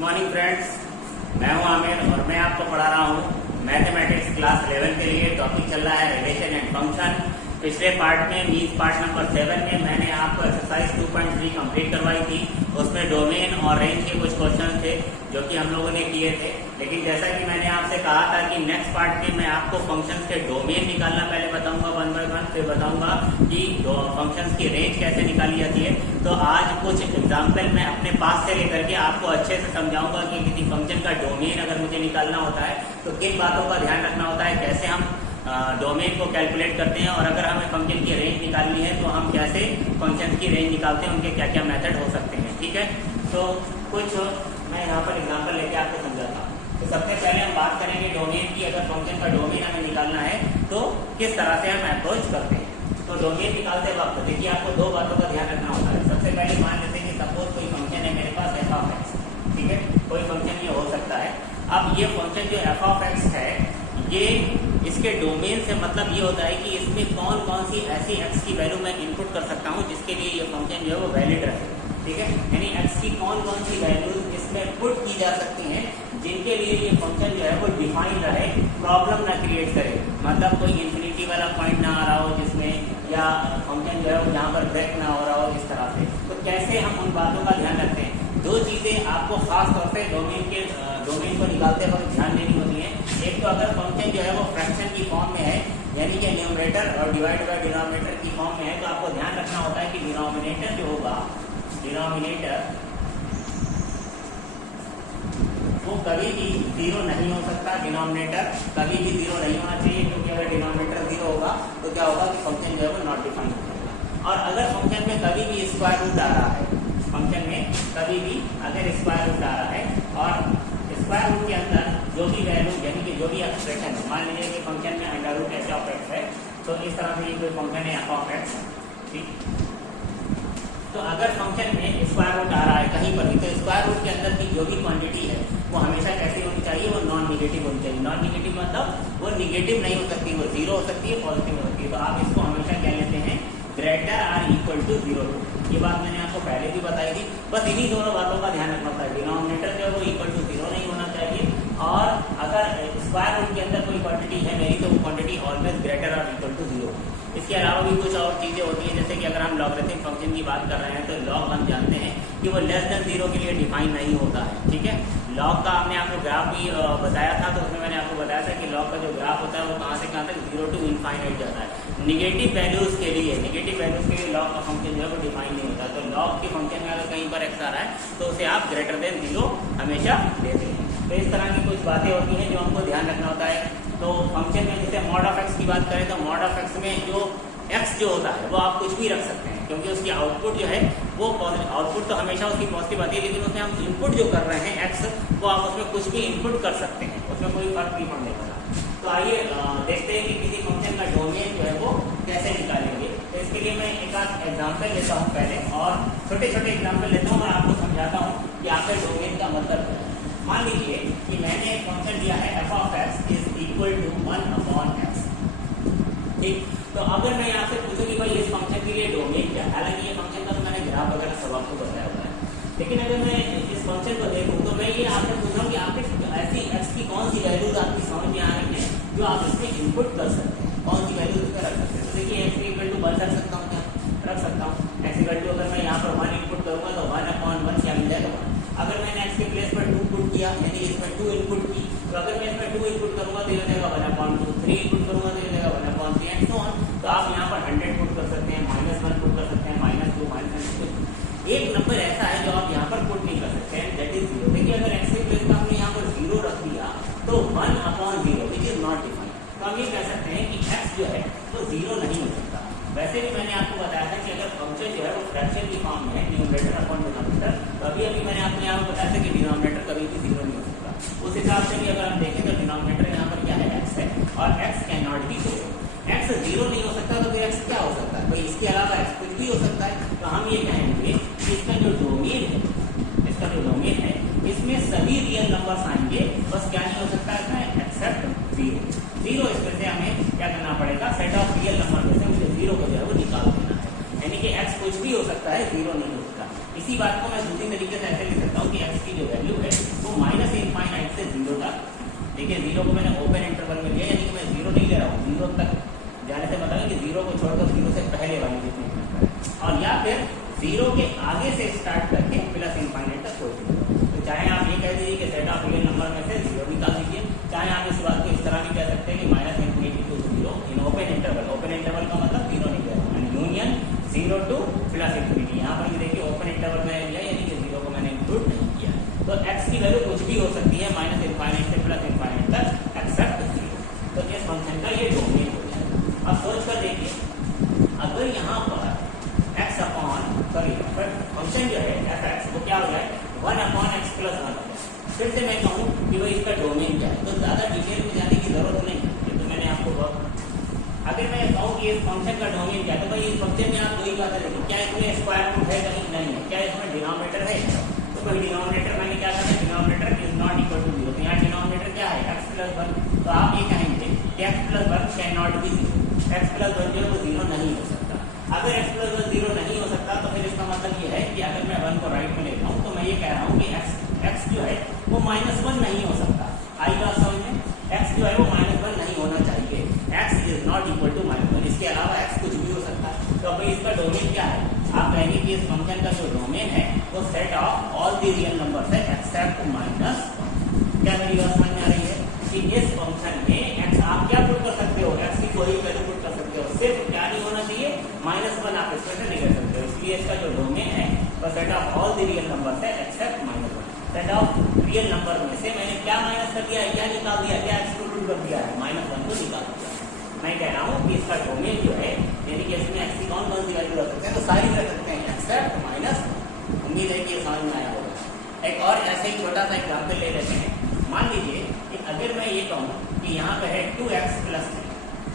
Good morning friends, मैं हूं आमिर और मैं आपको पढ़ा रहा हूं मैथमेटिक्स क्लास 11 के लिए। टॉपिक चल रहा है रिलेशन एंड फंक्शन। पिछले पार्ट में मीन्स पार्ट नंबर 7 में मैंने आपको एक्सरसाइज 2.3 कंप्लीट करवाई थी। उसमें डोमेन और रेंज के कुछ क्वेश्चन थे जो कि हम लोगों ने किए थे। लेकिन जैसा कि मैंने आपसे कहा था कि नेक्स्ट पार्ट में मैं आपको फंक्शंस के डोमेन निकालना पहले बताऊंगा 1 बाय 1, फिर बताऊंगा कि फंक्शंस की रेंज कैसे निकाली जाती है। तो आज कुछ एग्जाम्पल मैं अपने पास से लेकर के आपको अच्छे से समझाऊंगा कि किसी फंक्शन का डोमेन अगर मुझे निकालना होता है तो किन बातों का ध्यान रखना होता है, कैसे हम डोमेन को कैलकुलेट करते हैं, और अगर हमें फंक्शन की रेंज निकालनी है तो हम कैसे फंक्शन की रेंज निकालते हैं, उनके क्या क्या मेथड हो सकते हैं। ठीक है, तो कुछ मैं यहाँ पर एग्जांपल लेके आपको समझाता हूँ। तो सबसे पहले हम बात करेंगे डोमेन की। अगर फंक्शन का डोमेन हमें निकालना है तो किस तरह से हम अप्रोच करते हैं। तो डोमेन निकालते वक्त देखिए आपको दो बातों का ध्यान रखना होता है। सबसे पहले मान लेते हैं कि सपोज कोई फंक्शन है मेरे पास एफ ऑफ एक्स, ठीक है, कोई फंक्शन ये हो सकता है। अब ये फंक्शन जो एफ ऑफ एक्स है, ये इसके डोमेन से मतलब ये होता है कि इसमें कौन कौन सी ऐसी एक्स की वैल्यू मैं इनपुट कर सकता हूँ जिसके लिए ये फंक्शन जो है वो वैलिड रहे। ठीक है, यानी एक्स की कौन कौन सी वैल्यूज इसमें पुट की जा सकती हैं जिनके लिए ये फंक्शन जो है वो डिफाइन रहे, प्रॉब्लम ना क्रिएट करे। मतलब कोई इन्फिनिटी वाला पॉइंट ना आ रहा हो जिसमें, या फंक्शन जो है वो जहाँ पर ब्रेक ना हो रहा हो, इस तरह से। तो कैसे हम उन बातों का ध्यान रखते हैं, दो चीजें आपको खास तौर से डोमेन को निकालते वक्त ध्यान देनी होती है। एक तो अगर फंक्शन जो है वो फ्रैक्शन की फॉर्म में है, यानी कि न्यूमरेटर और डिवाइड बाय डिनोमिनेटर की फॉर्म में है, तो आपको ध्यान रखना होता है कि डिनोमिनेटर जो होगा, डिनोमिनेटर वो कभी भी जीरो नहीं हो सकता। डिनोमिनेटर कभी भी जीरो नहीं होना चाहिए, क्योंकि अगर डिनोमिनेटर जीरो होगा तो क्या होगा कि फंक्शन जो है वो नॉट डिफाइन हो जाएगा। और अगर फंक्शन में कभी भी स्क्वायर रूट आ रहा है, फंक्शन में कभी भी अगर स्क्वायर रूट आ रहा है और स्क्वायर रूट के अंदर जो भी वैल्यू यानी कि जो भी एक्सप्रेशन है, मान लीजिए कि फंक्शन में under root H of X है, तो इस तरह से ये कोई फंक्शन है एफ ऑफ एक्स। ठीक, तो अगर फंक्शन में स्क्वायर रूट आ रहा है कहीं पर भी, तो स्क्वायर रूट के अंदर की जो भी क्वांटिटी है वो हमेशा कैसी होनी चाहिए, वो नॉन निगेटिव होनी चाहिए। नॉन निगेटिव मतलब वो निगेटिव नहीं हो सकती, वो जीरो हो सकती है, पॉजिटिव हो सकती है। तो आप इसको हमेशा क्या लेते हैं, greater or equal to zero. ये बात मैंने आपको पहले भी बताई थी। बस इन्हीं दोनों बातों का ध्यान रखना होता है। डिनोमिनेटर जो है वो इक्वल टू जीरो नहीं होना चाहिए, और अगर स्क्वायर रूट के अंदर कोई क्वांटिटी है मेरी, तो वो क्वांटिटी ऑलवेज ग्रेटर और इक्वल टू जीरो। इसके अलावा भी कुछ और चीजें होती हैं, जैसे कि अगर हम लॉगरिथमिक फंक्शन की बात कर रहे हैं तो लॉग हम जानते हैं कि वो लेस देन जीरो के लिए डिफाइन नहीं होता है। ठीक है, लॉग का हमने आपको ग्राफ भी बताया था, तो उसमें मैंने आपको बताया था कि लॉग का जो ग्राफ होता है वो कहाँ से कहाँ तक, जीरो टू इनफाइनाइट जाता है। निगेटिव वैल्यूज के लिए लॉग का फंक्शन जो है वो डिफाइन नहीं होता। तो लॉग के फंक्शन में अगर कहीं पर एक्स आ रहा है तो उसे आप ग्रेटर देन जीरो हमेशा लेते हैं। तो इस तरह की कुछ बातें होती हैं जो हमको ध्यान रखना होता है। तो फंक्शन में जैसे मॉड ऑफ एक्स की बात करें तो मॉड ऑफ एक्स में जो एक्स जो होता है वो आप कुछ भी रख सकते हैं, क्योंकि उसकी आउटपुट जो है वो आउटपुट तो हमेशा उसकी पॉजिटिव आती है, लेकिन उसमें हम इनपुट जो कर रहे हैं एक्स, वो आप उसमें कुछ भी इनपुट कर सकते हैं, उसमें कोई फर्क नहीं पड़ने वाला। तो आइए देखते हैं कि किसी फंक्शन का डोमेन जो है वो कैसे निकालेंगे। तो इसके लिए मैं एक आध एग्जाम्पल लेता हूँ पहले, और छोटे छोटे एग्जाम्पल लेता हूँ और आपको समझाता हूँ कि आपके डोमेन का मतलब क्या है। मान लीजिए कि मैंने एक फंक्शन दिया है F of X is equal to 1 upon X. ठीक, तो अगर मैं यहाँ से पूछूं कि भाई इस फंक्शन के लिए डोमेन क्या है, हालांकि ये फंक्शन का तो मैंने ग्राफ वगैरह सब आपको बताया हुआ है, लेकिन अगर मैं इस फंक्शन को देखूं तो मैं ये आपसे पूछ रहा हूँ कि आपके ऐसी एक्स की कौन सी वैल्यूज आपकी समझ में आ रही है जो आप इसमें इनपुट कर सकते हैं, कौन सी वैल्यूज इसमें रख सकते हैं। तो देखिए एक्स इक्वल टू 1 रख सकता हूँ, क्या रख सकता हूँ। एक्स इक्वल टू अगर मैं यहाँ पर 1 इनपुट करूंगा तो 1 अपॉन 1 क्या मिल जाएगा 1। अगर मैंने एक्स के प्लेस पर 2 पुट किया, यानी इसमें 2 इनपुट की, तो अगर मैं इसमें 2 इनपुट करूंगा तो ये हो जाएगा 1 अपॉन 2, 3 इनपुट करूंगा तो ये हो जाएगा 1 अपॉन 3 एंड सो ऑन। तो आप यहाँ पर 100 पुट कर सकते हैं, -1 पुट कर सकते हैं, -2, -1। एक नंबर ऐसा है जो आप यहाँ पर पुट नहीं कर सकते हैं, दैट इज जीरो। देखिए अगर एक्स के प्लेस पर आपने यहाँ पर 0 रख दिया तो 1 upon 0 which is not defined. तो हम ये कह सकते हैं कि एक्स जो है वो 0 नहीं हो सकता। वैसे भी मैंने आपको बताया था कि अगर फंक्शन जो है वो फ्रैक्शन की फॉर्म में है, न्यूमरेटर अपॉन डिनोमिनेटर, तो अभी मैंने आपको यहाँ पर बताया था कि डिनोमिनेटर कभी भी 0 नहीं हो सकता। उस हिसाब से भी अगर हम देखें तो डिनोमिनेटर यहाँ पर क्या है, एक्स है, और x can not be 0। X 0 नहीं हो सकता तो फिर एक्स क्या हो सकता है, भाई इसके अलावा एक्स कुछ भी हो सकता है। तो हम ये कहेंगे कि इसका जो डोमेन है इसमें सभी रियल नंबर्स आएंगे, बस क्या नहीं हो सकता इसमें, एक्सेप्ट 0। इसमें से हमें क्या करना पड़ेगा, सेट ऑफ रियल नंबर में से मुझे 0 को जो है वो निकाल देना है, यानी कि x कुछ भी हो सकता है, 0 नहीं हो सकता। इसी बात को मैं दूसरी तरीके से ऐसे लिख सकता हूँ कि x की जो वैल्यू है तो x की वैल्यू कुछ भी हो सकती है माइनस इनफाइनाइट से प्लस इनफाइनाइट तक एक्सेप्ट 0। तो इस फंक्शन का ये डोमेन हो जाएगा। अब सोच कर देखिए, अगर यहाँ पर x अपॉन सॉरी फंक्शन जो है fx वो क्या हो जाए 1 अपॉन x प्लस 1 हो जाए। फिर से मैं कहूँ कि भाई इसका डोमेन क्या है, तो ज़्यादा डिटेल में जाने की जरूरत नहीं है, ये तो मैंने आपको बहुत। अगर मैं कहूँ कि इस फंक्शन का डोमेन क्या है, तो भाई इस फंक्शन में आप दो ही बातें देखो, क्या इसमें स्क्वायर रूट है कहीं नहीं है, क्या इसमें डिनोमिनेटर है, तो कोई डिनोमिनेटर मैंने क्या कहा denominator is not equal to 0। तो यहाँ डिनोमिनेटर क्या है x प्लस 1, तो आप ये कहेंगे कि x plus 1 can not be 0, x plus 1 जो है वो 0 नहीं हो सकता। अगर x प्लस 1 0 नहीं हो सकता तो फिर इसका मतलब ये है कि अगर मैं 1 को राइट में लेता हूँ तो मैं ये कह रहा हूँ कि x जो है वो -1 नहीं हो सकता। आई बात समझ में, x जो है वो -1 नहीं होना चाहिए, x is not equal to -1। इसके अलावा x कुछ भी हो सकता है। तो भाई इसका डोमेन क्या है, आप कहेंगे कि इस फंक्शन का जो डोमेन है वो set of all the real numbers है एक्सेप्ट -1। क्या मेरी बात समझ में आ रही है कि इस फंक्शन में x आप क्या पुट कर सकते हो, x की कोई वैल्यू पुट कर सकते हो, सिर्फ क्या नहीं होना चाहिए -1 आप इसमें से नहीं कर सकते हो। इसलिए इसका जो डोमेन है वो set of all the real numbers है except -1। Set of real number में से मैंने क्या माइनस कर दिया है, क्या निकाल दिया, क्या एक्सक्लूड कर दिया है, -1 को निकाल दिया। मैं कह रहा हूँ कि इसका डोमेन जो है यानी कि इसमें x की कौन कौन सी वैल्यू रख सकते हैं, तो सारी रख सकते हैं एक्सेप्ट -। उम्मीद है कि ये समझ में आया होगा। एक और ऐसे ही छोटा सा एग्जाम्पल ले लेते हैं। मान लीजिए कि अगर मैं ये कहूँ कि यहाँ पे है 2x प्लस 3,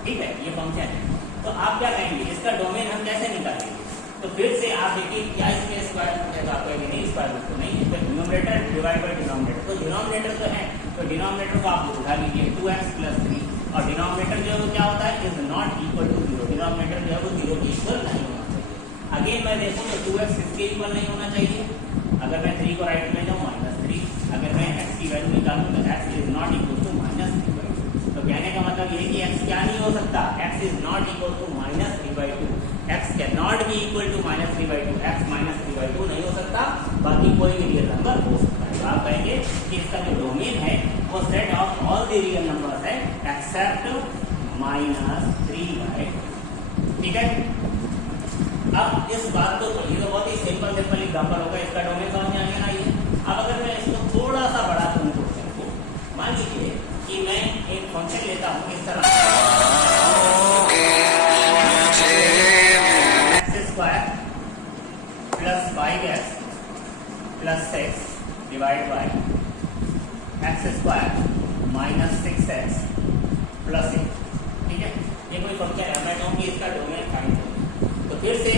ठीक है, ये फंक्शन है, तो आप क्या कहेंगे इसका डोमेन हम कैसे निकालेंगे। तो फिर से आप देखिए क्या इसमें स्क्वायर रूट है, तो आप कहेंगे नहीं स्क्वायर रूट तो नहीं है, तो डिनोमिनेटर डिवाइड बाय डिनोमिनेटर, तो डिनोमिनेटर तो है, तो डिनोमिनेटर को आप उठा लीजिए 2x प्लस 3, और डिनोमिनेटर जो है वो क्या होता है is not equal to 0। Denominator जो है वो 0 के इक्वल नहीं होना चाहिए। अगेन मैं देखूँ तो 2x इसके इक्वल नहीं होना चाहिए। अगर मैं 3 को राइट में जाऊँ -3, अगर मैं x की वैल्यू निकालूँ तो x is not equal to -3/2। तो कहने का मतलब ये है कि x क्या नहीं हो सकता, x is not equal to -3/2, x can not be equal to -3/2, x -3/2 नहीं हो सकता, बाकी कोई भी रियल नंबर हो सकता है। तो आप कहेंगे कि इसका जो डोमेन है वो set of all the real numbers है एक्सेप्ट -3/2, ठीक है। अब इस बात को ये तो बहुत ही सिंपल एग्जांपल होगा, इसका डोमेन समझ में आ गया ना ये। अब अगर मैं इसको थोड़ा सा बड़ा करूँ क्वेश्चन को, मान लीजिए कि मैं एक फंक्शन लेता हूँ इस तरह x² plus 5x plus 6 divide by x² minus 6x plus 8, ठीक है। ये कोई फंक्शन है, मैं कहूँ कि इसका डोमेन फाइंड करो। तो फिर से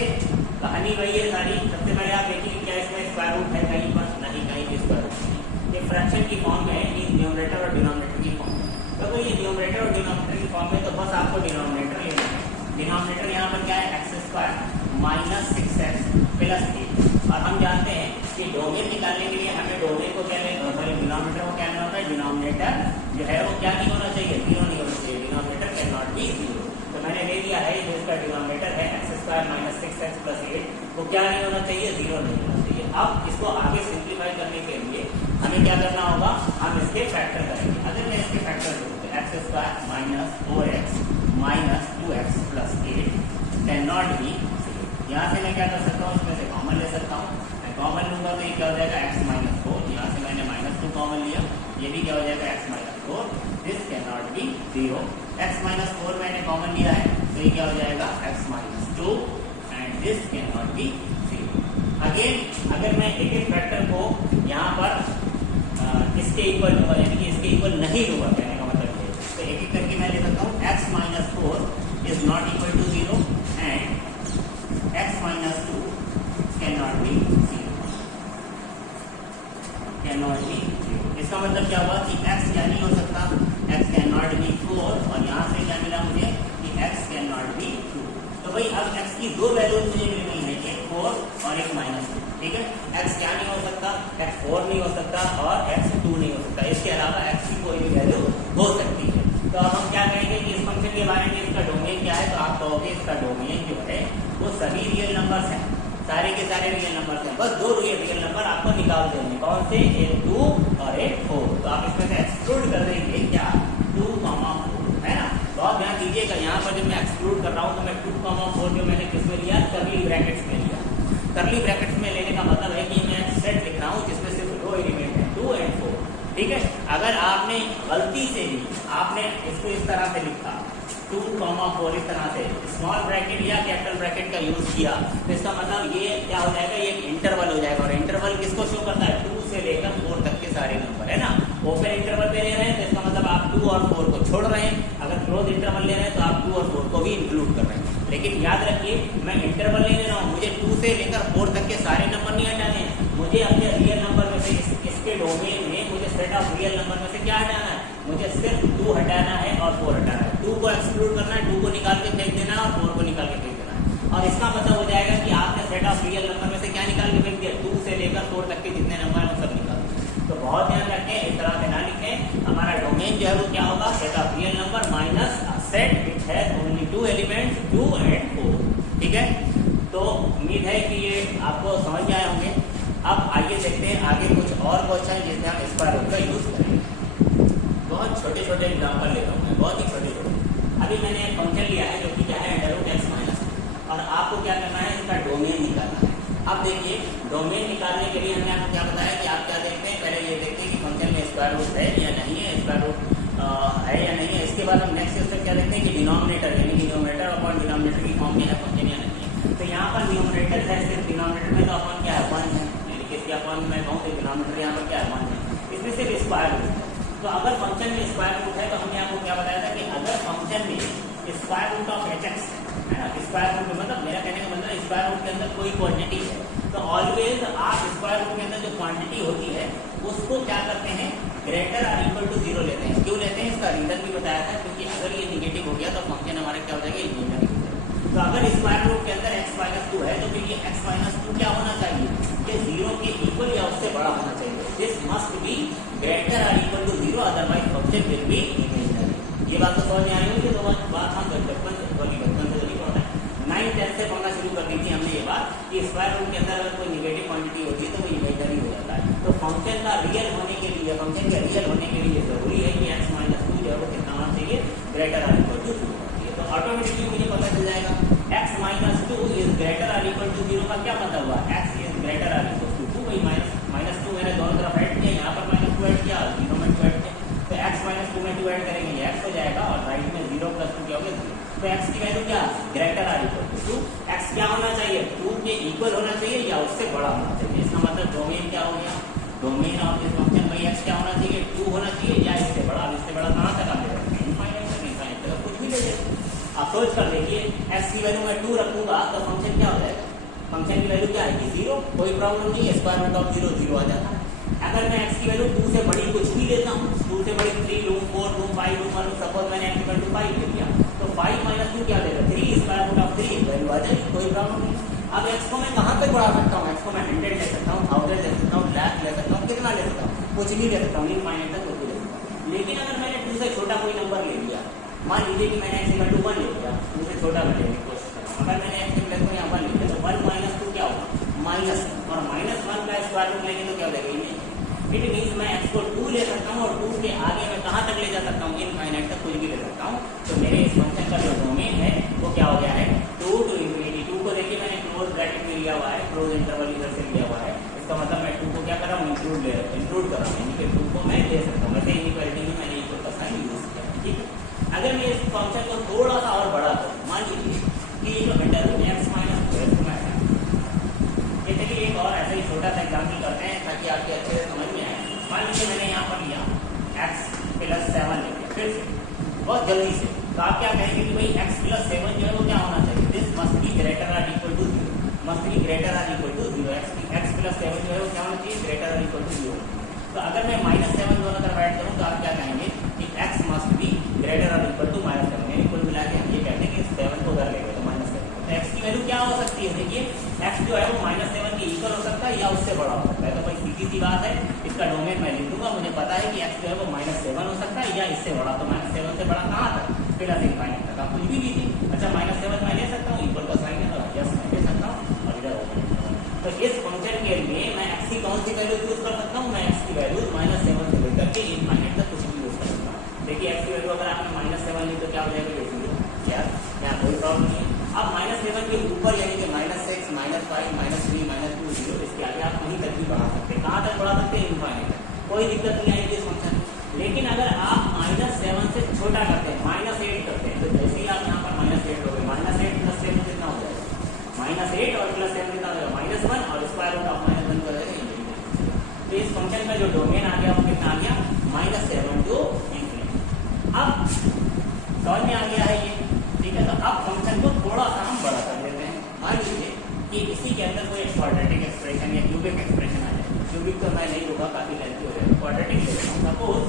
कहानी वही है सारी। सबसे पहले आप देखिए क्या इसमें स्क्वायर रूट है कहीं पर, नहीं कहीं भी स्क्वायर रूट नहीं। ये फ्रैक्शन की फॉर्म में है, ये न्यूमरेटर और डिनोमिनेटर की फॉर्म में। तो ये न्यूमरेटर और डिनोमिनेटर की फॉर्म में तो बस आपको डिनोमिनेटर लेना है। डिनोमिनेटर यहाँ पर क्या है x² माइनस 6x प्लस 8, और हम जानते हैं कि डोमेन निकालने के लिए हमें डोमेन को क्या लेना होता है, डिनोमिनेटर को क्या लेना होता है, डिनोमिनेटर जो है वो क्या नहीं होना चाहिए, 0 नहीं होना चाहिए, डिनोमिनेटर कैन नॉट बी 0। तो मैंने ले लिया है जो इसका डिनोमिनेटर है x² माइनस 6x प्लस 8, वो क्या नहीं होना चाहिए, 0 नहीं होना चाहिए। अब इसको आगे सिंप्लीफाई करने के लिए हमें क्या करना होगा, हम इसके फैक्टर करेंगे। अगर मैं इसके फैक्टर करूँ तो x² minus 4x minus 2x plus 8 can not be 0। यहाँ से मैं क्या कर सकता हूँ, इसमें से कॉमन ले सकता हूँ। मैं कॉमन लूंगा तो ये क्या हो जाएगा x माइनस 4, यहाँ से मैंने -2 कॉमन लिया, ये भी क्या हो जाएगा x minus 4, this can not be 0। x minus 4 मैंने कॉमन लिया है तो ये क्या हो जाएगा x minus 2, and this can not be 0। Again अगर मैं एक एक फैक्टर को यहाँ पर इसके इक्वल लूंगा, यानी कि इसके इक्वल नहीं लूंगा, कहने का मतलब ये, तो एक एक करके मैं ले सकता हूँ x minus 4 is not equal to 0 and x minus 2 can not be 0, can not be 0। इसका मतलब क्या हुआ कि x क्या नहीं हो सकता, x कैन नॉट बी 4, और यहाँ से क्या मिला मुझे कि x कैन नॉट बी 2। तो भाई अब x की दो वैल्यूज मुझे मिल गई है, एक 4 और एक -2, ठीक है। x क्या नहीं हो सकता, x 4 नहीं हो सकता और x 2 नहीं हो सकता, इसके अलावा x की कोई भी वैल्यू हो सकती है। तो अब हम क्या कहेंगे कि इस फंक्शन के बारे में इसका डोमेन क्या है, तो आप कहोगे इसका डोमेन जो है वो सभी रियल नंबर्स हैं, सारे के सारे रियल नंबर्स हैं, बस दो रियल नंबर आपको निकाल देंगे, कौन से, एक 2 और एक 4। तो आप इसमें से एक्सक्लूड कर देंगे क्या, 2, 4, है ना। बहुत ध्यान दीजिएगा, यहाँ पर जब मैं एक्सक्लूड कर रहा हूँ तो मैं 2, 4 जो मैंने किसमें लिया, कर्ली ब्रैकेट्स में लिया। कर्ली ब्रैकेट्स में लेने का मतलब है कि मैं सेट लिख रहा हूँ जिसमें सिर्फ 2 एलिमेंट है, अगर आपने गलती से भी आपने इसको इस तरह से लिखा 2,4 इस तरह से स्मॉल ब्रैकेट या कैपिटल ब्रैकेट का यूज किया, तो इसका मतलब ये क्या हो जाएगा, ये इंटरवल हो जाएगा। और इंटरवल किसको शो करता है, 2 से लेकर 4 तक के सारे नंबर, है ना। ओपन इंटरवल पे ले रहे हैं तो इसका मतलब आप 2 और 4 को छोड़ रहे हैं, अगर क्लोज इंटरवल ले रहे हैं तो आप 2 और 4 को भी इंक्लूड कर रहे हैं। लेकिन याद रखिए, मैं इंटरवल ले रहा हूँ, मुझे 2 से लेकर 4 तक के सारे नंबर नहीं हटाने हैं, मुझे अपने रियल नंबर में से इसके डोमेन में मुझे सेट ऑफ रियल नंबर में से क्या हटाना है, मुझे सिर्फ 2 हटाना है और 4 हटाना है। 2 को एक्सक्लूड करना है, 2 को निकाल के फेंक देना है और 4 को निकाल के फेंक देना है। और इसका मतलब हो जाएगा कि आपने सेट ऑफ रियल नंबर में से क्या निकाल के फेंक दिया, 2 से लेकर 4 तक के जितने नंबर हैं वो सब निकाल दिए। तो बहुत ध्यान रखें, इस तरह से ना लिखें। हमारा डोमेन जो है वो क्या होगा, set of real number minus set which has only 2 elements 2 and 4। ठीक है, तो उम्मीद है कि ये आपको समझ में आए होंगे। अब आइए देखते हैं आगे कुछ और क्वेश्चन जिसमें हम स्क्वायर रूट का यूज करेंगे। बहुत छोटे छोटे एग्जाम्पल लेता हूँ मैं, बहुत ही छोटे छोटे। अभी मैंने एक फंक्शन लिया है जो कि क्या है √x-, और आपको क्या करना है, इसका डोमेन निकालना है। अब देखिए, डोमेन निकालने के लिए हमने आपको क्या बताया कि आप क्या देखते हैं, पहले ये देखते हैं कि फंक्शन में स्क्वायर रूट है या नहीं है, स्क्वायर रूट है या नहीं है। इसके बाद हम नेक्स्ट स्टेप क्या देखते हैं कि डिनोमिनेटर, यानी कि न्यूमरेटर अपॉन डिनोमिनेटर की फॉर्म में है फंक्शन या नहीं है। तो यहाँ पर न्यूमरेटर है, सिर्फ डिनोमिनेटर में तो अपॉन क्या है, 1 है, यानी कि इसके अपॉन मैं कहूँ तो डिनोमिनेटर यहाँ पर क्या है, 1 है, इसमें सिर्फ स्क्वायर रूट है। तो अगर फंक्शन में स्क्वायर रूट है तो हमने आपको क्या बताया था कि अगर फंक्शन में स्क्वायर रूट ऑफ hx है ना, स्क्वायर रूट में मतलब मेरा कहने का मतलब स्क्वायर रूट के अंदर कोई क्वांटिटी है, तो ऑलवेज आप स्क्वायर रूट के अंदर जो क्वांटिटी होती है उसको क्या करते हैं, ग्रेटर और इक्वल टू 0 लेते हैं। क्यों लेते हैं, इसका रीजन भी बताया था, क्योंकि अगर ये निगेटिव हो गया तो फंक्शन हमारे क्या हो जाएगा, इमेजिनरी हो जाएगा। तो अगर स्क्वायर रूट के अंदर x-2 है तो फिर ये x-2 क्या होना चाहिए, ये 0 के इक्वल या उससे बड़ा होना चाहिए। दिस मस्ट बी ग्रेटर और equal to 0, otherwise function will be imaginary. ये बात तो समझ में आ रही होगी। तो बात हम बचपन से जल्दी पढ़ना है, 9-10 से पढ़ना शुरू कर दी थी हमने ये बात कि स्क्वायर रूट के अंदर अगर कोई निगेटिव क्वांटिटी होती है तो वो इमेजिनरी हो जाता है। तो फंक्शन का रियल होने के लिए, फंक्शन के रियल होने के लिए जरूरी है कि x-2 जो है वो कितना होना चाहिए, ग्रेटर और इक्वल टू 0। तो ऑटोमेटिकली मुझे पता चल जाएगा x-2 इज ग्रेटर और इक्वल टू 0 का क्या मतलब हुआ, x इज ग्रेटर और इक्वल टू 2, वही -2 मैंने दोनों तरफ ऐड किया, यहाँ पर -2 ऐड किया और 0 में 2 ऐड किया, तो x-2 में 2 ऐड करेंगे x हो जाएगा और राइट में 0 + 2 क्या हो गया 0। तो x की वैल्यू क्या, ग्रेटर और इक्वल टू 2, x क्या होना चाहिए, 2 के इक्वल होना चाहिए या उससे बड़ा होना चाहिए। इसका मतलब डोमेन क्या हो गया, डोमेन ऑफ दिस फंक्शन भाई x क्या होना चाहिए, 2 होना चाहिए या इससे बड़ा। अब इससे बड़ा कहाँ तक आप ले सकते हैं, इनफाइनाइट तक कुछ भी ले सकते हैं। आप सोच कर देखिए, x की वैल्यू मैं 2 रखूंगा तो फंक्शन क्या हो जाएगा, फंक्शन की वैल्यू क्या आएगी, 0, कोई प्रॉब्लम नहीं है, स्क्वायर रूट ऑफ 0 0 आ जाता है। अगर मैं x की वैल्यू 2 से बड़ी कुछ भी लेता हूँ, 2 से बड़ी 3 लूँ, 4 लूँ, 5 लूँ, सपोज मैंने x = 5 ले लिया, तो 5 - 2 क्या देगा, 3, स्क्वायर रूट ऑफ 3 वैल्यू आ जाएगी, कोई प्रॉब्लम नहीं। अब x को मैं कहाँ तक बढ़ा सकता हूँ, x को मैं 100 ले सकता हूँ, 1000 ले सकता हूँ, लाख ले सकता हूँ, कितना ले सकता हूँ, कुछ भी ले सकता हूँ, इनफाइनाइट तक कुछ भी ले सकता हूँ। लेकिन अगर मैंने 2 से छोटा कोई नंबर ले लिया, मान लीजिए कि मैंने x = 1 ले लिया, 2 से छोटा मैं लेने की कोशिश कर रहा हूँ, अगर मैंने x को यहाँ 1 ले लिया तो 1 - 2 क्या होगा, -1, और -1 का स्क्वायर रूट लेंगे तो क्या हो जाएगा, इट मीन्स मैं x को 2 ले सकता हूँ और 2 के आगे मैं कहाँ तक ले जा सकता हूँ, इनफाइनाइट तक कुछ भी ले सकता हूँ। तो मेरे इस फंक्शन का जो डोमेन है वो क्या हो गया है, 2 to ∞। 2 को देखिए मैंने क्लोज ब्रैकेट में लिया हुआ है, क्लोज इंटरवल इधर से लिया हुआ है, इसका मतलब मैं 2 को क्या कर रहा हूँ, इंक्लूड कर रहा हूँ, यानी कि 2 को मैं ले सकता हूँ। वैसे इनइक्वालिटी में मैंने इक्वल का साइन यूज किया, ठीक है। अगर मैं इस फंक्शन को थोड़ा सा और बड़ा करूँ, मान लीजिए कि ये जो x-2 ये देखिए, एक और ऐसा ही छोटा सा एग्जाम्पल करते हैं ताकि आपके अच्छे से समझ में आए। मान लीजिए मैंने यहाँ पर लिया x+7 ले लिया, फिर से बहुत जल्दी से, तो आप क्या कहेंगे कि भाई x+7 जो है वो क्या होना चाहिए, दिस मस्ट बी ग्रेटर और equal to 0, must be greater और इक्वल टू 0, x+7 जो है वो क्या होना चाहिए, ग्रेटर और इक्वल टू 0। तो अगर मैं -7 दोनों तरफ ऐड करूँ तो आप क्या कहेंगे कि x मस्ट बी ग्रेटर और इक्वल टू -7, यानी कुल मिला के हम ये कहते हैं कि 7 को उधर ले गए तो -7। तो x की वैल्यू क्या हो सकती है, देखिए x जो है वो -7 के इक्वल हो सकता है या उससे बड़ा हो सकता है। तो भाई सीधी सी बात है, इसका डोमेन मैं लिख दूंगा, मुझे पता है कि x जो है वो -7 हो सकता है या इससे बड़ा। तो -7 से बड़ा कहाँ तक, +∞ तक आप कुछ भी लीजिए। अच्छा, -7 मैं ले सकता हूँ, इक्वल का साइन है तो यस मैं ले सकता हूँ, और इधर ओपन। तो इस फंक्शन के लिए मैं x की कौन सी वैल्यू यूज कर सकता हूँ, मैं x की वैल्यू -7 से लेकर के ∞ तक कुछ भी यूज कर सकता हूँ। देखिए x की वैल्यू अगर आपने -7 ली तो क्या हो जाएगा, ये 0, यार यहाँ कोई प्रॉब्लम नहीं है। अब -7 के ऊपर यानी कि -6, -5, -3, -2, 0, इसके आगे आप कहीं तक भी बढ़ा सकते हैं। कहाँ तक बढ़ा सकते हैं, इनफाइनाइट तक, कोई दिक्कत नहीं आएगी इस फंक्शन में। लेकिन अगर आप -7 से छोटा करते हैं, -8 करते हैं, तो जैसे ही आप यहाँ पर -8 हो गए, -8 + 7 कितना हो जाएगा, -8 और +7 कितना हो जाएगा, -1 और स्क्वायर रूट ऑफ -1 का हो जाएगा। तो इस फंक्शन का जो डोमेन आ गया वो कितना आ गया, -7 to ∞। अब समझ में आ गया है ये, ठीक है। तो अब फंक्शन को थोड़ा सा हम बड़ा कर लेते हैं। मान लीजिए कि इसी के अंदर कोई क्वाड्रेटिक एक्सप्रेशन या क्यूबिक एक्सप्रेशन आ जाए। क्यूबिक तो मैं नहीं लूंगा, काफी लेंथी हो जाएगा, क्वाड्रेटिक ले लेता हूँ। सपोज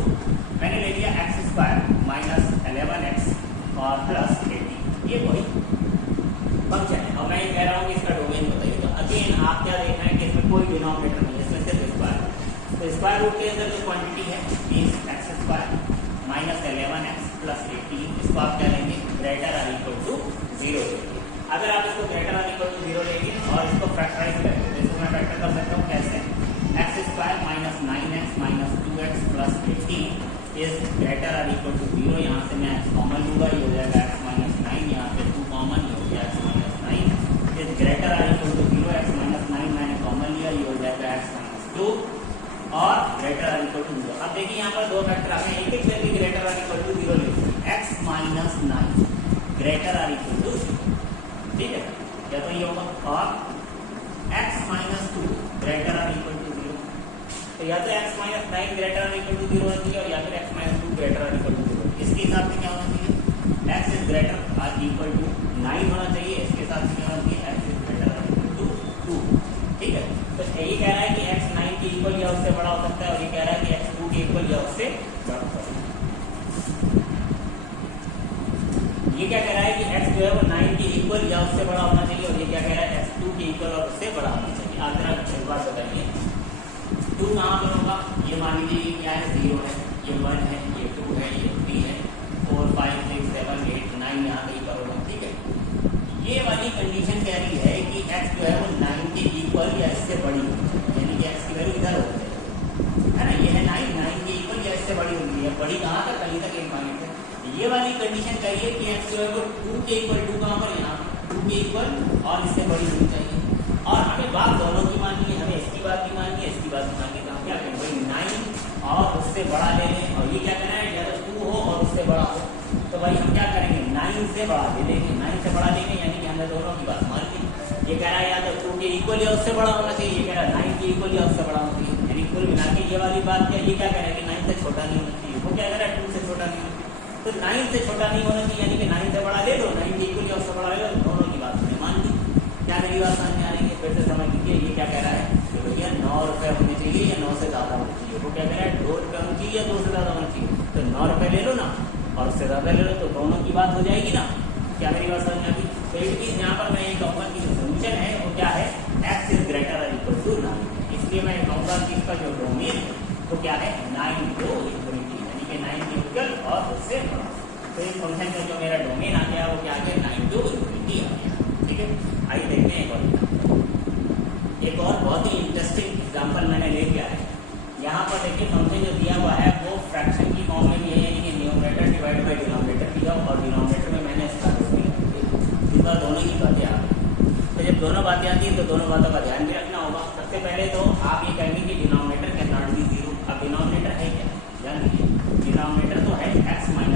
मैंने ले लिया x² - 11x और +80, ये कोई फंक्शन है और मैं ये कह रहा हूँ कि इसका डोमेन बताइए। तो अगेन आप क्या देख रहे हैं कि इसमें कोई डिनोमिनेटर नहीं है, इसमें सिर्फ स्क्वायर है। तो स्क्वायर रूट के अंदर जो क्वांटिटी है मीन्स x² - 11x + 80, इसको आप क्या लेंगे, ग्रेटर आर इक्वल टू 0 लेंगे। अगर आप इसको ग्रेटर आर इक्वल टू 0 लेंगे और इसको फैक्टराइज करेंगे, तो इसको मैं फैक्टर कर सकता हूँ कैसे, x² - 9x - 2x + 18 is greater or equal to 0। यहाँ से मैं x कॉमन लूंगा, ये हो जाएगा x - 9, यहाँ पे 2 कॉमन, ये हो गया x - 9 is greater or equal to 0। x - 9 मैंने कॉमन लिया, ये हो जाएगा x - 2 और ग्रेटर आर इक्वल टू 0। अब देखिए यहाँ पर दो फैक्टर आ गए, एक से भी ग्रेटर आर इक्वल टू 0 ले, x - 9 greater or equal to 0, ठीक है, या तो ये होगा, और x - 2 greater or equal to 0। तो या तो x - 9 greater or equal to 0 होना चाहिए और या फिर x - 2 greater or equal to 0। इसके हिसाब से क्या होना चाहिए, x is greater or equal to 9 होना चाहिए, इसके हिसाब से क्या होना चाहिए, x is greater or equal to 2, ठीक है। तो ये कह रहा है कि x 9 के इक्वल या उससे बड़ा हो सकता है और ये कह रहा है कि x 2 के इक्वल या उससे बड़ा हो सकता है। ये क्या कह रहा है कि x जो है वो 9 के इक्वल या उससे बड़ा होना चाहिए और ये क्या कह रहा है x 2 के इक्वल और उससे बड़ा होना चाहिए। आप जरा एक बात बताइए, 2 कहाँ पर होगा, ये मान लीजिए क्या है, 0 है, ये 1 है, ये 2 है, ये 3 है, 4 5 6 7 8 9 यहाँ कहीं पर होगा, ठीक है। ये वाली कंडीशन कह रही है कि x जो है वो 9 के इक्वल या इससे बड़ी होनी चाहिए, यानी कि x की वैल्यू इधर होगी, है ना, ये है 9 के इक्वल या इससे बड़ी होनी है, बड़ी कहाँ तक, कहीं तक एक पॉइंट है। ये वाली कंडीशन कहिए कि x जो है वो 2 के इक्वल, 2 कहाँ पर, यहाँ 2 के इक्वल और इससे बड़ी होनी चाहिए। और हमें बात दोनों की माननी है, हमें इसकी बात भी माननी है, इसकी बात भी माननी है। तो हम क्या करेंगे भाई, 9 और उससे बड़ा ले लें, और ये क्या कहना है, या तो 2 हो और उससे बड़ा हो। तो भाई हम क्या करेंगे, 9 से बड़ा ले लेंगे, 9 से बड़ा लेंगे, यानी कि हमने दोनों की बात मान ली। ये कह रहा है या तो 2 के इक्वल या उससे बड़ा होना चाहिए, ये कह रहा है 9 के इक्वल या उससे बड़ा होना चाहिए, यानी कुल मिला के ये वाली बात क्या, ये क्या कह रहा है कि 9 से छोटा नहीं होना चाहिए, वो क्या कह रहा है 2 से छोटा नहीं होना चाहिए। तो 9 से छोटा नहीं होना चाहिए, यानी कि 9 से बड़ा ले लो, 9 के इक्वल या उससे बड़ा ले लो, दोनों की बात हमने मान ली। क्या मेरी बात समझ में आ रही है, फिर से समझ लीजिए। ये क्या कह रहा है कि भैया 9 रुपये होने चाहिए या 9 से ज़्यादा होने चाहिए, वो क्या कह रहा है 2 रुपये होने चाहिए या 2 से ज़्यादा होना चाहिए। तो 9 रुपये ले लो ना और उससे ज़्यादा ले लो, तो दोनों की बात हो जाएगी ना। क्या मेरी बात समझ में आती है। तो एक चीज़ यहाँ पर मैं ये कहूँगा कि जो सोल्यूशन है वो क्या है, x is greater or equal to 9। इसलिए मैं कहूँगा कि इसका जो डोमेन है वो क्या है, 9 to ∞, यानी कि 9 के इक्वल और उससे बड़ा। तो इस फंक्शन का जो मेरा डोमेन आ गया वो क्या आ गया, 9 to ∞ आ गया, ठीक है। आइए देखते हैं एक और बहुत ही इंटरेस्टिंग एग्जांपल मैंने ले लिया है। यहाँ पर देखिए फंक्शन जो दिया हुआ है वो फ्रैक्शन की फॉर्म में भी है, यानी कि न्यूमरेटर डिवाइड बाय डिनोमिनेटर दिया और डिनोमिनेटर में मैंने इसका इस बार दोनों ही बातें आ गई। तो जब दोनों बातें आती हैं तो दोनों बातों का ध्यान भी रखना होगा। सबसे पहले तो आप ये कहेंगे कि डिनोमिनेटर कैन नॉट बी 0। अब डिनोमिनेटर है क्या, जान लीजिए, डिनोमिनेटर तो है x - 3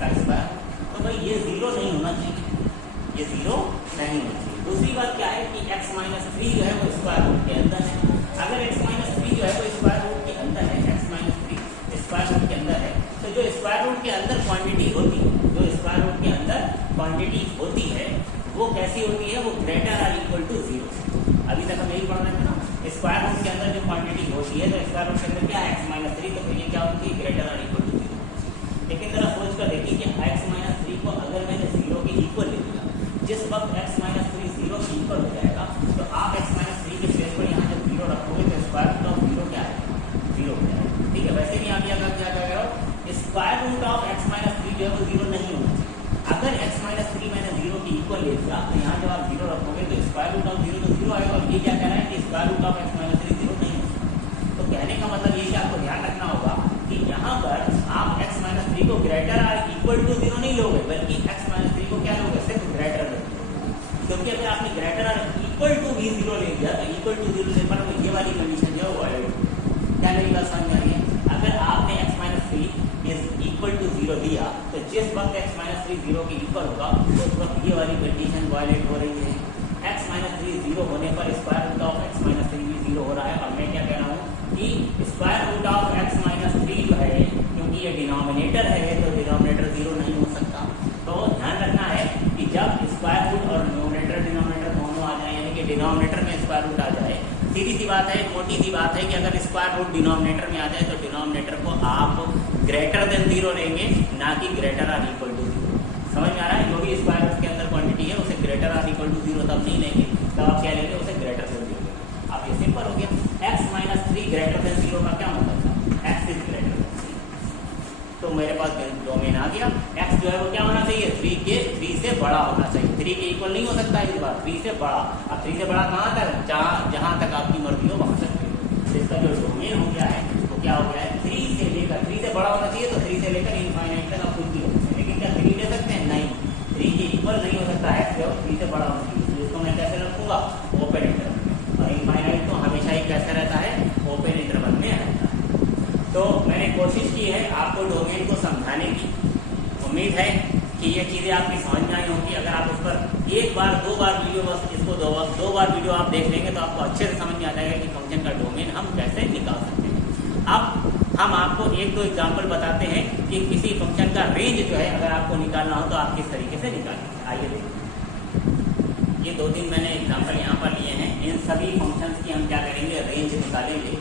का स्क्वायर, तो भाई ये 0 नहीं होना चाहिए, ये 0 नहीं होना चाहिए। दूसरी बात क्या है कि x - 3 जो है वो स्क्वायर रूट के अंदर है। अगर x - 3 जो है वो स्क्वायर रूट के अंदर है, x - 3 स्क्वायर रूट के अंदर है, तो जो स्क्वायर रूट के अंदर क्वांटिटी होती है, जो स्क्वायर रूट के अंदर क्वांटिटी होती है वो कैसी होती है, वो ग्रेटर आर इक्वल टू 0। अभी तक हम यही पढ़ रहे थे ना, स्क्वायर रूट के अंदर जो क्वांटिटी होती है, तो स्क्वायर रूट के अंदर क्या है, x - 3, तो फिर ये क्या होती है, ग्रेटर आर इक्वल टू 0। लेकिन जरा सोच कर देखिए कि x - 3 को अगर मैंने 0 के इक्वल ले लिया, जिस वक्त x - 3 0 के इक्वल हो जाएगा, तो आप x - 3 के प्लेस पर यहाँ जब 0 रखोगे तो स्क्वायर रूट ऑफ 0 क्या है, 0 हो जाएगा, ठीक है। वैसे भी आप क्या कह रहे हो, स्क्वायर रूट ऑफ x - 3 जो है वो 0 नहीं होना चाहिए। अगर x - 3 मैंने 0 के इक्वल ले लिया, तो यहाँ जब आप 0 रखोगे तो स्क्वायर रूट ऑफ 0 तो 0 आएगा, और ये क्या कह रहा है कि स्क्वायर रूट ऑफ x - 3 0 नहीं होगा। तो कहने का मतलब ये कि आपको ध्यान रखना होगा कि यहाँ पर आप x - 3 को ग्रेटर आर इक्वल टू 0 नहीं लोगे, बल्कि x - 3 को क्या लोगे, सिर्फ ग्रेटर लोगे। क्योंकि अगर आपने ग्रेटर आर इक्वल टू भी 0 ले लिया तो इक्वल टू 0 से पर ये वाली कंडीशन जो है वो क्या मेरी बात समझ में आ रही है। अगर आपने x - 3 0 दिया तो जिस वक्त x माइनस 3 0 के इक्वल होगा तो उस वक्त ये वाली कंडीशन वायलेट हो रही है। x माइनस 3 0 होने पर square root of x minus 3 भी 0 हो रहा है। और मैं क्या कह रहा हूँ कि square root of x minus 3 जो है, क्योंकि ये डिनोमिनेटर है तो डिनोमिनेटर 0 नहीं हो सकता। तो ध्यान रखना है कि जब स्क्वायर रूट और डिनोमिनेटर दोनों आ जाए, यानी कि डिनोमिनेटर में स्क्वायर रूट आ जाए, सीधी सी बात है, मोटी सी बात है कि अगर स्क्वायर रूट डिनोमिनेटर में आ जाए तो डिनोमिनेटर को आप ग्रेटर देन 0 लेंगे, ना कि ग्रेटर आर इक्वल टू 0। समझ में आ रहा है? जो भी स्क्वायर रूट के अंदर क्वांटिटी है उसे ग्रेटर आर इक्वल टू 0 तब नहीं लेंगे, तब आप क्या लेंगे, उसे ग्रेटर देन 0 लेंगे। अब ये सिंपल हो गया। x माइनस 3 ग्रेटर देन 0 का क्या मतलब था? x is greater than 3। तो मेरे पास डोमेन आ गया। x जो है वो क्या होना चाहिए? 3 से बड़ा होना चाहिए। 3 के इक्वल नहीं हो सकता है इस बार, 3 से बड़ा। अब 3 से बड़ा कहाँ तक? जहाँ तक आपकी मर्जी हो वहाँ तक। तो इसका जो डोमेन हो गया है वो क्या हो गया है? 3 से लेकर, 3 से बड़ा होना चाहिए तो 3 से लेकर इनफाइनाइट तक आप कुछ भी हो सकते हैं। लेकिन क्या 3 ले सकते हैं? नहीं, 3 के इक्वल नहीं हो सकता है जब 3 से बड़ा होना चाहिए। तो इसको मैं कैसे रखूंगा? ओपन इंटरवल में। और इनफाइनाइट तो हमेशा ही कैसे रहता है? ओपन इंटरवल में रहता है। तो मैंने कोशिश की है आपको डोमेन को समझाने की। उम्मीद है कि ये चीज़ें आपकी समझ में आई होंगी। अगर आप उस पर एक बार दो बार वीडियो, बस इसको दो बार वीडियो आप देख लेंगे तो आपको अच्छे से समझ में आ जाएगा कि फंक्शन का डोमेन हम कैसे निकाल सकते हैं। अब हम आपको एक दो एग्जाम्पल बताते हैं कि किसी फंक्शन का रेंज जो है अगर आपको निकालना हो तो आप किस तरीके से निकालेंगे। आइए देखिए, ये 2-3 मैंने एग्जाम्पल यहाँ पर लिए हैं। इन सभी फंक्शंस की हम क्या करेंगे? रेंज निकालेंगे।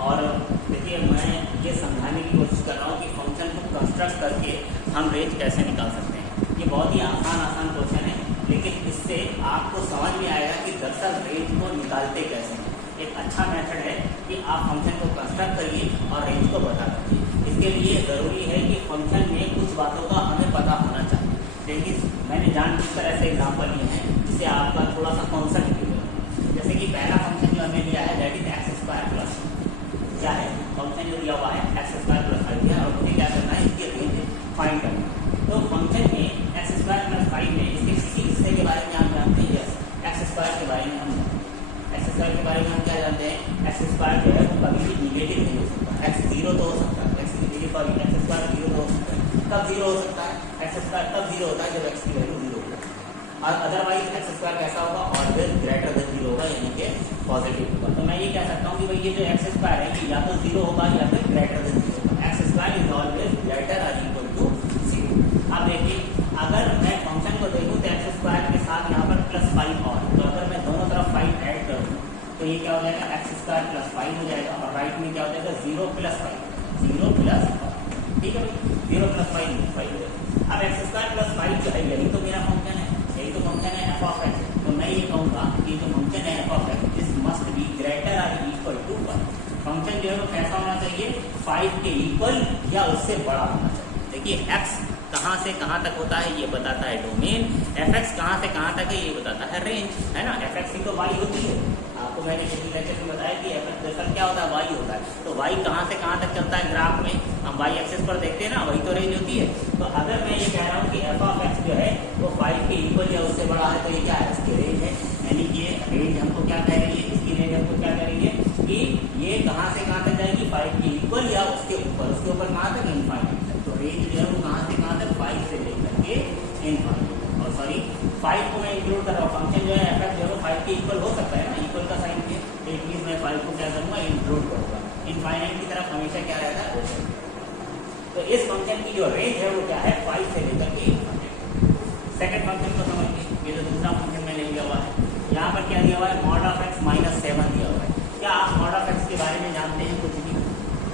और देखिए, मैं ये समझाने की कोशिश कर रहा हूँ कि फंक्शन को कंस्ट्रक्ट करके हम रेंज कैसे निकाल सकते हैं। ये बहुत ही आसान क्वेश्चन है, लेकिन इससे आपको समझ में आएगा कि दरअसल रेंज को निकालते कैसे हैं। एक अच्छा मेथड है कि आप फंक्शन को कंस्ट्रक्ट करिए और रेंज को बता दीजिए। इसके लिए ज़रूरी है कि फंक्शन में कुछ बातों का हमें पता होना चाहिए। लेकिन मैंने जानबूझकर ऐसे एग्जाम्पल लिए हैं जिससे आपका थोड़ा सा कॉन्सेप्ट क्लियर हो। जैसे कि पहला फंक्शन जो हमने लिया है that is x square plus, क्या है? फंक्शन जो दिया हुआ है एक्स स्क्वायर प्लस 5 दिया और मुझे क्या करना है? इसकी रेंज फाइंड करना है। तो फंक्शन में एक्स स्क्वायर प्लस 5 में इसके किसी हिस्से के बारे में हम जानते हैं। यस, एक्स स्क्वायर के बारे में हम जानते हैं। एक्स स्क्वायर के बारे में हम क्या जानते हैं? एक्स स्क्वायर जो है वो कभी भी निगेटिव नहीं हो सकता। एक्स 0 तो हो सकता है, एक्स स्क्वायर 0 तो हो सकता है। कब 0 हो सकता है? एक्स स्क्वायर तब 0 होता है जब एक्स की वैल्यू 0 होगा। और अदरवाइज एक्स स्क्वायर कैसा होगा? ऑलवेज ग्रेटर देन 0 होगा, यानी कि पॉजिटिव होगा। तो मैं ये कह सकता हूँ कि भाई ये जो एक्स स्क्वायर है ये या तो 0 होगा या फिर ग्रेटर देन 0 होगा। X square is always greater और इक्वल टू 0। अब देखिए, अगर मैं फंक्शन को देखूँ तो एक्स स्क्वायर के साथ यहाँ पर प्लस 5 और, तो अगर मैं दोनों तरफ 5 ऐड करूँ तो ये क्या हो जाएगा? एक्स स्क्वायर प्लस 5 हो जाएगा। और राइट में क्या हो जाएगा? 0 प्लस 5, 0 प्लस 5। ठीक है भाई, 0 प्लस 5 5 हो जाएगा। अब एक्स स्क्वायर प्लस 5 जो है यही तो मेरा फंक्शन है, यही तो फंक्शन है एफ ऑफ एक्स। तो मैं ये कहूँगा कि जो फंक्शन है F of x this must be greater और इक्वल टू 1। फंक्शन जो है वो कैसा होना चाहिए? 5 के इक्वल या उससे बड़ा होना चाहिए। देखिए, एक्स कहाँ से कहाँ तक होता है ये बताता है डोमेन, एफ एक्स कहाँ से कहाँ तक है ये बताता है रेंज, है ना। एफ एक्स की तो वाई होती है, आपको मैंने पिछले लेक्चर में बताया कि एफ एक्स दरअसल क्या होता है? वाई होता है। तो वाई कहाँ से कहाँ तक चलता है ग्राफ में? हम वाई एक्सिस पर देखते हैं ना, वही तो रेंज होती है। तो अगर मैं ये कह रहा हूँ कि एफ ऑफ एक्स जो है वो 5 के इक्वल या उससे बड़ा है तो ये क्या है? इसकी रेंज है। यानी कि ये रेंज हमको क्या करेंगे? इसकी रेंज हमको क्या करेंगे कि ये कहाँ से कहाँ तक जाएगी? 5 के इक्वल या उसके ऊपर कहाँ तक? इनफाइनाइट तक। तो रेंज जो है वो कहाँ से कहाँ तक? 5 से लेकर के इनफाइनाइट। और सॉरी 5 को मैं इंक्लूड कर रहा हूँ। फंक्शन जो है एफ एक्स जो है 5 के इक्वल हो सकता है ना, इक्वल का साइन के, एक चीज मैं 5 को क्या करूँगा? इंक्लूड करूँगा। इनफाइनाइट की तरफ हमेशा क्या रहता है? ओपन। तो इस फंक्शन की जो रेंज है वो क्या है? 5 से लेकर के इनफाइनाइट। सेकंड फंक्शन को समझिए, ये जो दूसरा फंक्शन मैंने लिया हुआ है, यहाँ पर क्या दिया हुआ है? मॉड ऑफ एक्स माइनस 7 दिया हुआ है। क्या आप मॉड ऑफ एक्स के बारे में जानते हैं? कुछ भी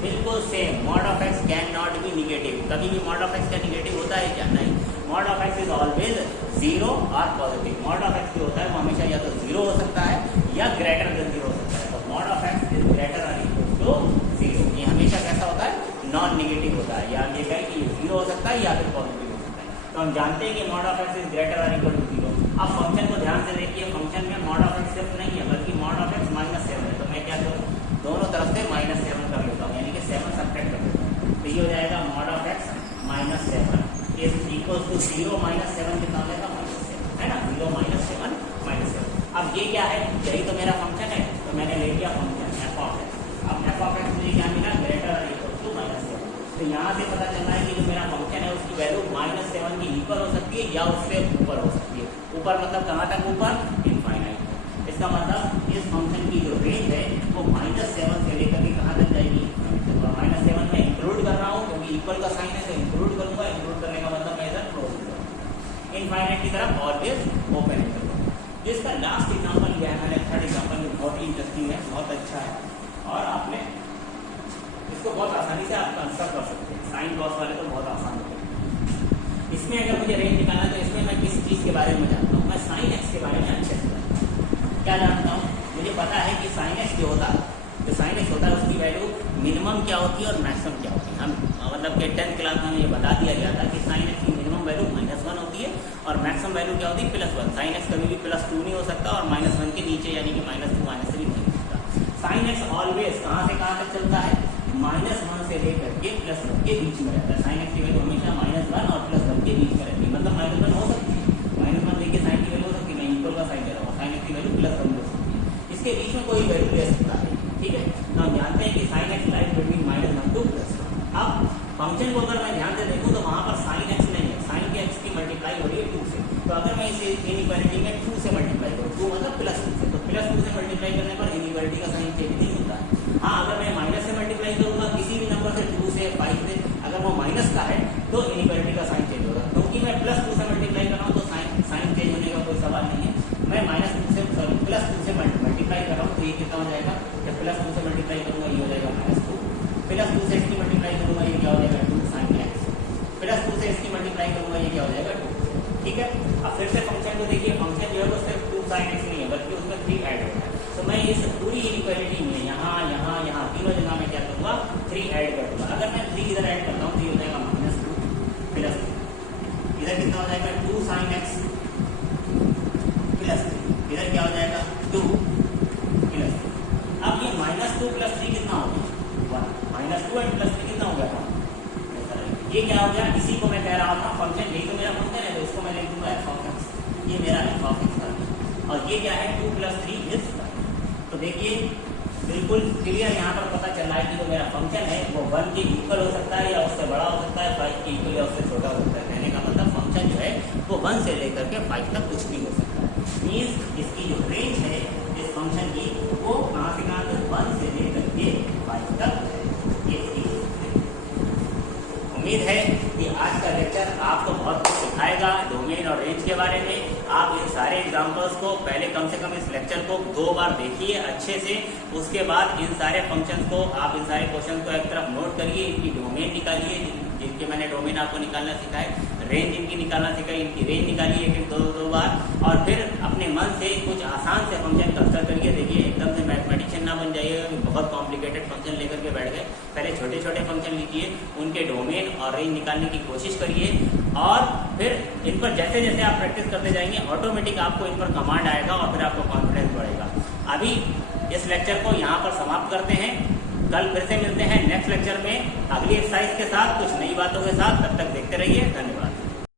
बिल्कुल same. Mod of x can not B negative. कभी भी मॉड ऑफ एक्स का निगेटिव होता है क्या? नहीं। Mod of X is always 0 और पॉजिटिव। मॉड ऑफ एक्स जो होता है वो हमेशा या तो 0 हो सकता है या ग्रेटर देन 0 हो सकता है। तो mod of X is greater और इक्वल टू 0। ये हमेशा कैसा होता है? नॉन निगेटिव होता है। या ये कहें कि 0 हो सकता है या फिर पॉजिटिव हो सकता है। तो हम जानते हैं कि mod of X is greater और इक्वल टू 0। अब फंक्शन को ध्यान से देखिए, फंक्शन में मॉड ऑफ एक्स सिर्फ नहीं है बल्कि मॉड ऑफ एक्स माइनस 7 है। तो मैं क्या करूँ? दोनों तरफ से माइनस 7 कर लेता हूँ, यानी कि 7 सब्ट्रैक्ट कर लेता हूँ। तो ये हो जाएगा mod of x minus 7 is equal to 0 minus 7 कितना हो जाएगा? -7, है ना। 0 माइनस 7 -7। अब ये क्या है? यही तो मेरा फंक्शन है। तो मैंने ले लिया फंक्शन एफ ऑफ एक्स। अब एफ ऑफ एक्स मुझे क्या मिला? ग्रेटर और इक्वल टू -7। तो यहाँ से पता चल रहा है कि जो मेरा फंक्शन है उसकी वैल्यू -7 के इक्वल हो सकती है या उससे ऊपर हो सकती है। ऊपर मतलब कहाँ तक ऊपर? इनफाइनाइट। इसका मतलब इस फंक्शन की जो रेंज है वो -7 से लेकर के कहाँ तक जाएगी? और -7 में इंक्लूड कर रहा हूँ क्योंकि इक्वल का साइन है तो इंक्लूड करूंगा। इंक्लूड करने का मतलब मैं इधर क्लोज करूँगा। इनफाइनाइट की तरफ ऑलवेज ओपन है। इसका लास्ट एग्जाम्पल लिया है मैंने, थर्ड एग्जाम्पल जो बहुत ही इंटरेस्टिंग है, बहुत अच्छा है और आपने इसको बहुत आसानी से आप कंस्ट्रक्ट कर सकते हैं। साइन कॉस वाले तो बहुत आसान होते हैं। इसमें अगर मुझे रेंज निकालना है तो इसमें मैं किस चीज़ के बारे में जानता हूँ? मैं साइन एक्स के बारे में अच्छे से जानता हूँ। क्या जानता हूँ? मुझे पता है कि साइन एक्स जो होता है, जो साइन एक्स होता है उसकी वैल्यू मिनिमम क्या होती है और मैक्सिमम क्या होती है। हम मतलब कि 10th क्लास में ये बता दिया गया था कि साइन एक्स की मिनिमम वैल्यू -1 होती है और मैक्सिमम वैल्यू क्या होती है? +1। साइन एक्स कभी भी +2 नहीं हो सकता और -1 के नीचे यानी कि -2 -3 नहीं हो सकता। साइन एक्स ऑलवेज कहाँ से कहाँ तक चलता है? -1 से लेकर के +1 के बीच में रहता है। साइन एक्स की वैल्यू हमेशा -1 और +1 के बीच में रहती है। मतलब -1 हो सकती है, -1 देखिए साइन की वैल्यू हो सकती है। मैं इक्वल का साइन दे रहा हूँ, साइन एक्स की वैल्यू +1 हो सकती है। इसके बीच में कोई वैल्यू ले सकता है। ठीक है, तो हम जानते हैं कि sine x lies between -1 to +1। अब फंक्शन को अगर मैं ध्यान से देखूँ तो वहाँ पर साइन एक्स नहीं है, साइन के एक्स की मल्टीप्लाई हो रही है 2 से। तो अगर मैं इसे इनइक्वालिटी में 2 से मल्टीप्लाई करूँ, 2 मतलब +2 से, तो +2 से मल्टीप्लाई करने पर इनइक्वालिटी का साइन चेंज नहीं होता है। हाँ, अगर मैं माइनस से मल्टीप्लाई करूँगा किसी भी नंबर से, 2 से 5 से, अगर वो माइनस का है तो इनइक्वालिटी का साइन चेंज होगा। क्योंकि मैं +2 से मल्टीप्लाई कर रहा हूँ तो साइन चेंज होने का कोई सवाल नहीं है। मैं -2 से +2 से मल्टीप्लाई कर रहा हूँ तो ये कितना हो जाएगा? जब +2 से मल्टीप्लाई करूँगा ये हो जाएगा -2, +2 से इसकी मल्टीप्लाई करूँगा ये क्या हो जाएगा? 2 sin x, +2 से इसकी मल्टीप्लाई करूँगा ये क्या हो जाएगा? 2। ठीक है, अब फिर से फंक्शन को देखिए, फंक्शन जो है वो सिर्फ 2 sin x नहीं है बल्कि उसमें 3 ऐड होता है। तो मैं इस पूरी इनइक्वालिटी में यहाँ यहाँ यहाँ तीनों जगह में क्या करूँगा? 3 ऐड कर दूँगा। अगर मैं 3 इधर ऐड करता हूँ तो ये हो जाएगा -2 +3, इधर कितना हो जाएगा? 2 sin x +3, इधर क्या हो जाएगा? 2 +3। अब ये -2 + 3 कितना हो गया? 1। -2 और +3 कितना हो गया? ये क्या हो गया? इसी को मैं कह रहा था फंक्शन, यही तो मेरा फंक्शन है तो इसको मैं लिख दूंगा f(x). ये मेरा f(x) का है और ये क्या है? 2 + 3 is 1। तो देखिए बिल्कुल क्लियर यहाँ पर पता चल रहा है कि जो मेरा फंक्शन है वो 1 के इक्वल हो सकता है या उससे बड़ा हो सकता है, 5 के इक्वल या उससे छोटा हो सकता है। कहने का मतलब फंक्शन जो है वो 1 से लेकर के 5 तक कुछ भी हो सकता है। मीन्स इसकी जो रेंज है इस फंक्शन की वो कहाँ से कहाँ तक? 1 से लेकर के 5 तक है। ये उम्मीद है कि आज का लेक्चर आपको बहुत कुछ सिखाएगा डोमेन और रेंज के बारे में। आप इन सारे एग्जांपल्स को पहले कम से कम इस लेक्चर को 2 बार देखिए अच्छे से, उसके बाद इन सारे फंक्शंस को, आप इन सारे क्वेश्चन को एक तरफ नोट करिए, इनकी डोमेन निकालिए, जिनके मैंने डोमेन आपको निकालना सिखाए, रेंज इनकी निकालना सिखाई, इनकी रेंज निकालिए एक 2 बार, और फिर अपने मन से कुछ आसान से फंक्शन कंस्ट्रक्ट करिए। देखिए एकदम से मैथमेटिशियन ना बन जाइएगा कि बहुत कॉम्प्लिकेटेड फंक्शन लेकर के बैठ गए। पहले छोटे छोटे फंक्शन लीजिए, उनके डोमेन और रेंज निकालने की कोशिश करिए और फिर इन पर जैसे जैसे आप प्रैक्टिस करते जाएंगे ऑटोमेटिक आपको इन पर कमांड आएगा और फिर आपको कॉन्फिडेंस बढ़ेगा। अभी इस लेक्चर को यहाँ पर समाप्त करते हैं। कल फिर से मिलते हैं नेक्स्ट लेक्चर में अगली एक्सरसाइज के साथ, कुछ नई बातों के साथ। तब तक देखते रहिए। धन्यवाद।